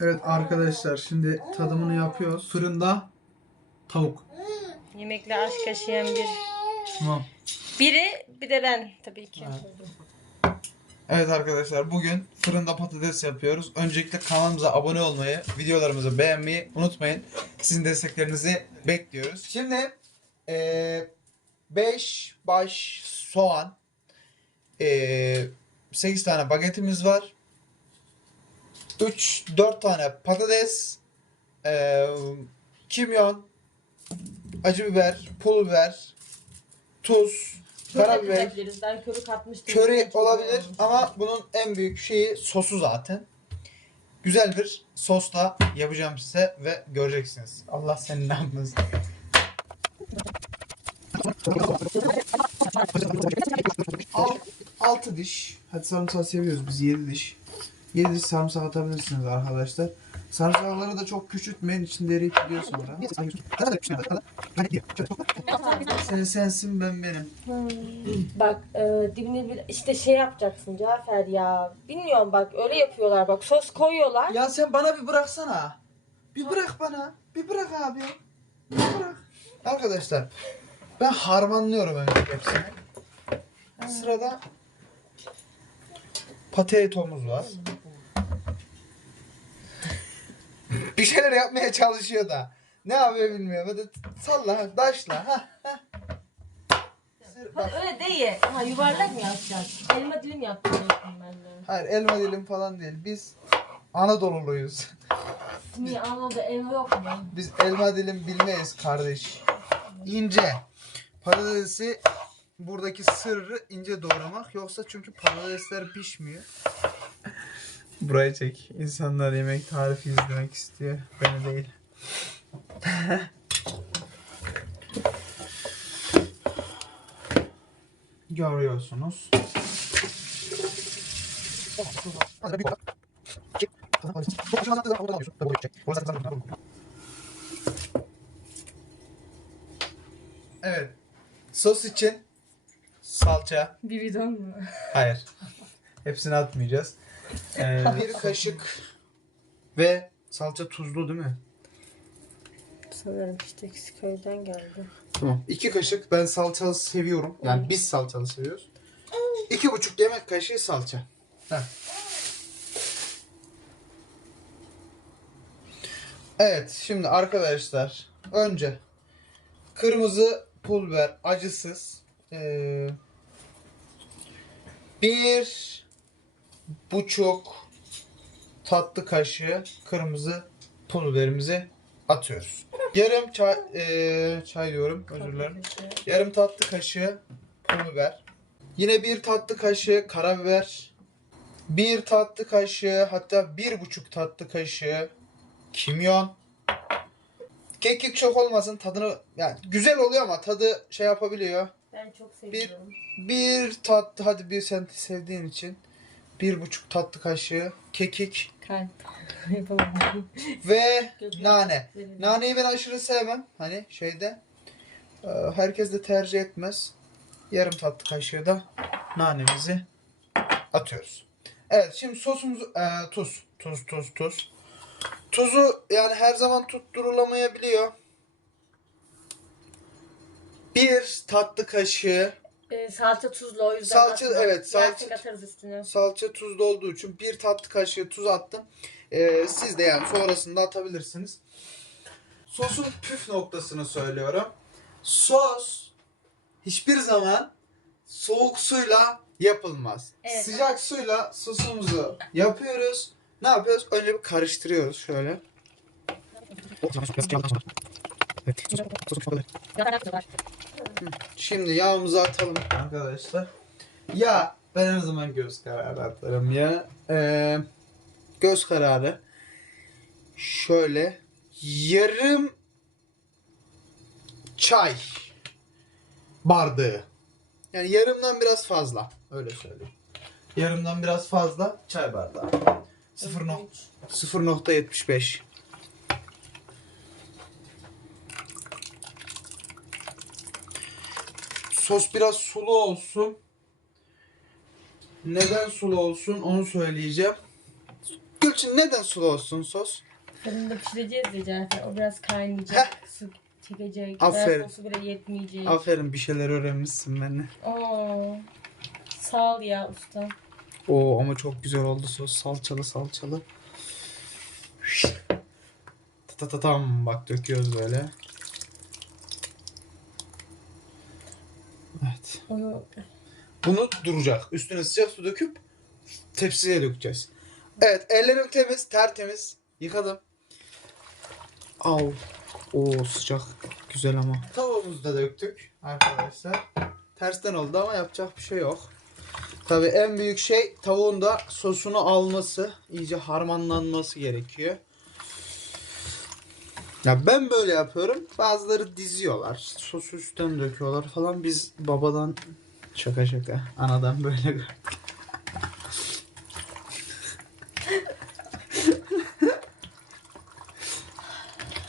Evet arkadaşlar şimdi tadımını yapıyoruz. Fırında tavuk. Yemekle aşk yaşayan bir. Tamam. Biri bir de ben tabii ki. Evet arkadaşlar bugün fırında patates yapıyoruz. Öncelikle kanalımıza abone olmayı, videolarımızı beğenmeyi unutmayın. Sizin desteklerinizi bekliyoruz. Şimdi 5 baş soğan, 8 tane bagetimiz var. 3-4 tane patates, eee, kimyon, acı biber, pul biber, tuz, karabiber, Katabiliriz. Ben körü katmıştım. Köri Çok olabilir olmuş. ama bunun en büyük şeyi sosu zaten. Güzel bir sosla yapacağım size ve göreceksiniz. Allah senin yapmasın. Al, 6 diş. Hadi sarımsağı seviyoruz biz 7 diş. 7 diş sarımsak atabilirsiniz arkadaşlar. Sarımsakları da çok küçültmeyin içinde eriyip gidiyor sonra. Sen sensin ben benim. Bak e, dibine bir işte şey yapacaksın Cafer ya. Bilmiyorum bak öyle yapıyorlar bak sos koyuyorlar. Ya sen bana bir bıraksana. Bir bırak bana. Bir bırak abi. Bir bırak. Arkadaşlar ben harmanlıyorum önce hepsini. Sırada pateytomuz var. Bir şeyler yapmaya çalışıyor da. Ne yapıyor bilmiyorum. Hadi salla, daşla. Ha, ha. Bak. öyle değil. Ha yuvarlak mı yapacaksın? Elma dilim yaptım ben de. Hayır elma dilim falan değil. Biz Anadolu'luyuz. Niye Anadolu'da elma yok mu? Biz elma dilim bilmeyiz kardeş. İnce. Patatesi buradaki sırrı ince doğramak. Yoksa çünkü patatesler pişmiyor. Buraya çek. İnsanlar yemek tarifi izlemek istiyor. Beni değil. Görüyorsunuz. Evet. Sos için salça. Bir bidon mu? Hayır. Hepsini atmayacağız. Ee, bir kaşık ve salça tuzlu değil mi? Sanırım işte köyden geldi. Tamam. İki kaşık ben salçalı seviyorum. Yani biz salçalı seviyoruz. İki buçuk yemek kaşığı salça. Heh. Evet şimdi arkadaşlar önce kırmızı pul biber acısız ee, bir buçuk tatlı kaşığı kırmızı pul biberimizi atıyoruz. Yarım çay, ee, çay diyorum özür dilerim. Yarım tatlı kaşığı pul biber. Yine bir tatlı kaşığı karabiber. Bir tatlı kaşığı hatta bir buçuk tatlı kaşığı kimyon. Kekik çok olmasın tadını yani güzel oluyor ama tadı şey yapabiliyor. Ben çok seviyorum. Bir tatlı hadi bir sen sevdiğin için bir buçuk tatlı kaşığı kekik Kalp. Yapamadım. ve nane. Naneyi ben aşırı sevmem. Hani şeyde. e, Herkes de tercih etmez. Yarım tatlı kaşığı da nanemizi atıyoruz. Evet şimdi sosumuzu e, tuz. Tuz tuz tuz. Tuzu yani her zaman tutturulamayabiliyor. Bir tatlı kaşığı Ee, salça tuzlu o yüzden Salça, atma. evet, salça- atarız üstüne. salça tuzlu olduğu için bir tatlı kaşığı tuz attım. Ee, siz de yani sonrasında atabilirsiniz. Sosun püf noktasını söylüyorum. Sos hiçbir zaman soğuk suyla yapılmaz. Evet. Sıcak suyla sosumuzu yapıyoruz. Ne yapıyoruz? Önce bir karıştırıyoruz şöyle. Şimdi yağımızı atalım arkadaşlar. Ya ben her zaman göz kararı atarım ya. Ee, göz kararı. Şöyle yarım çay bardağı. Yani yarımdan biraz fazla. Öyle söyleyeyim. Yarımdan biraz fazla çay bardağı. 0 nok- 0.75. Sos biraz sulu olsun. Neden sulu olsun onu söyleyeceğim. Gül Gülçin neden sulu olsun sos? Fırında pişireceğiz ya Cafer. O biraz kaynayacak. Su çekecek. Aferin. Sosu bile yetmeyecek. Aferin bir şeyler öğrenmişsin benimle. Oo. Sağ ol ya usta. Oo ama çok güzel oldu sos. Salçalı salçalı. Ta ta ta tam bak döküyoruz böyle. Evet. Onu Bunu duracak. Üstüne sıcak su döküp tepsiye dökeceğiz. Evet ellerim temiz, tertemiz. Yıkadım. Av. Oo sıcak. Güzel ama. Tavuğumuzu da döktük arkadaşlar. Tersten oldu ama yapacak bir şey yok. Tabii en büyük şey tavuğun da sosunu alması, iyice harmanlanması gerekiyor. Ya ben böyle yapıyorum. Bazıları diziyorlar. Sosu üstten döküyorlar falan. Biz babadan şaka şaka. Anadan böyle gördük.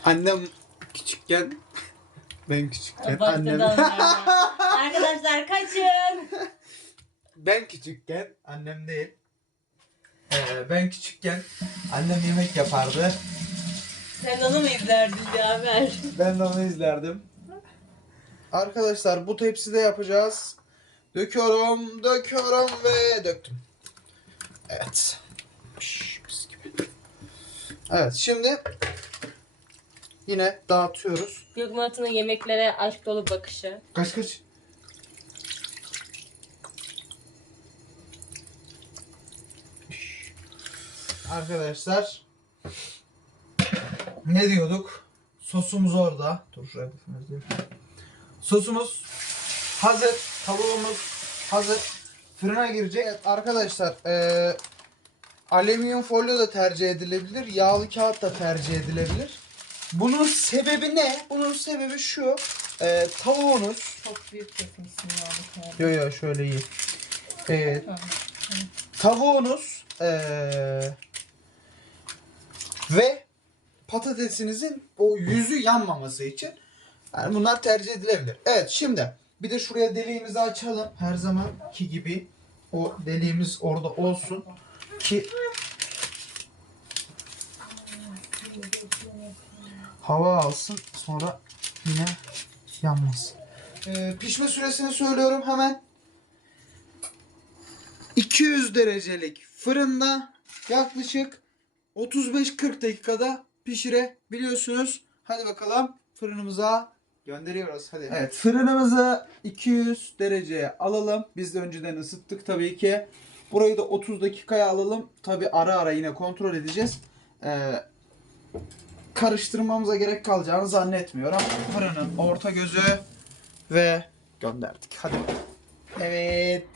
Annem küçükken ben küçükken annem Arkadaşlar kaçın. ben küçükken annem değil. Ee, ben küçükken annem yemek yapardı. Sen onu mu izlerdin Cafer? Ben de onu izlerdim. Arkadaşlar bu tepside yapacağız. Döküyorum, döküyorum ve döktüm. Evet. Gibi. Evet şimdi yine dağıtıyoruz. Gökmen'in yemeklere aşk dolu bakışı. Kaç kaç? Arkadaşlar ne diyorduk? Sosumuz orada. Dur şuraya fırlatayım. Sosumuz hazır. Tavuğumuz hazır. Fırına girecek. Evet, arkadaşlar eee alüminyum folyo da tercih edilebilir. Yağlı kağıt da tercih edilebilir. Bunun sebebi ne? Bunun sebebi şu. Eee tavuğunuz Çok büyük kesmişsin ya. Yo yo şöyle iyi. Ee, tavuğunuz ee, ve patatesinizin o yüzü yanmaması için yani bunlar tercih edilebilir. Evet şimdi bir de şuraya deliğimizi açalım. Her zamanki gibi o deliğimiz orada olsun ki hava alsın sonra yine yanmaz. Ee, pişme süresini söylüyorum hemen. 200 derecelik fırında yaklaşık 35-40 dakikada pişirebiliyorsunuz. Hadi bakalım fırınımıza gönderiyoruz. Hadi. Evet fırınımızı 200 dereceye alalım. Biz de önceden ısıttık tabii ki. Burayı da 30 dakikaya alalım. Tabii ara ara yine kontrol edeceğiz. Ee, karıştırmamıza gerek kalacağını zannetmiyorum. Fırının orta gözü ve gönderdik. Hadi. Evet.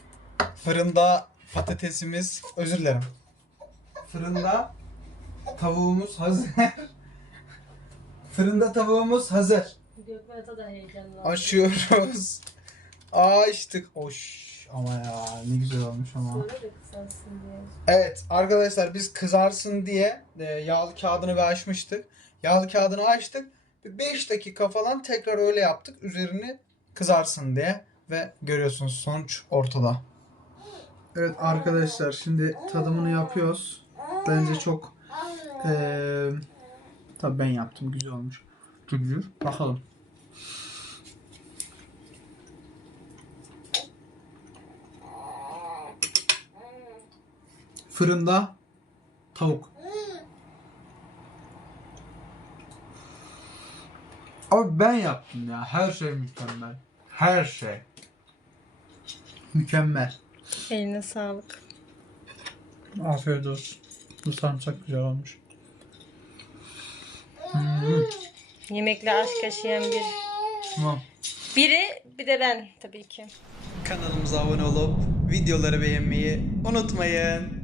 Fırında patatesimiz, özür dilerim. Fırında tavuğumuz hazır. Fırında tavuğumuz hazır. Gökmen'e da heyecanlandı. Açıyoruz. Açtık. Oş ama ya ne güzel olmuş ama. Sonra da kısalsın diye. Evet arkadaşlar biz kızarsın diye e, yağlı kağıdını ve açmıştık. Yağlı kağıdını açtık. Bir 5 dakika falan tekrar öyle yaptık. Üzerini kızarsın diye. Ve görüyorsunuz sonuç ortada. Evet arkadaşlar şimdi tadımını yapıyoruz. Bence çok eee tabii ben yaptım güzel olmuş. Güzel. Bakalım. Fırında tavuk. Abi ben yaptım ya. Her şey mükemmel. Her şey. Mükemmel. Eline sağlık. Afiyet olsun. Bu sarımsak güzel olmuş. Yemekle aşk yaşayan bir Tamam. biri bir de ben tabii ki. Kanalımıza abone olup videoları beğenmeyi unutmayın.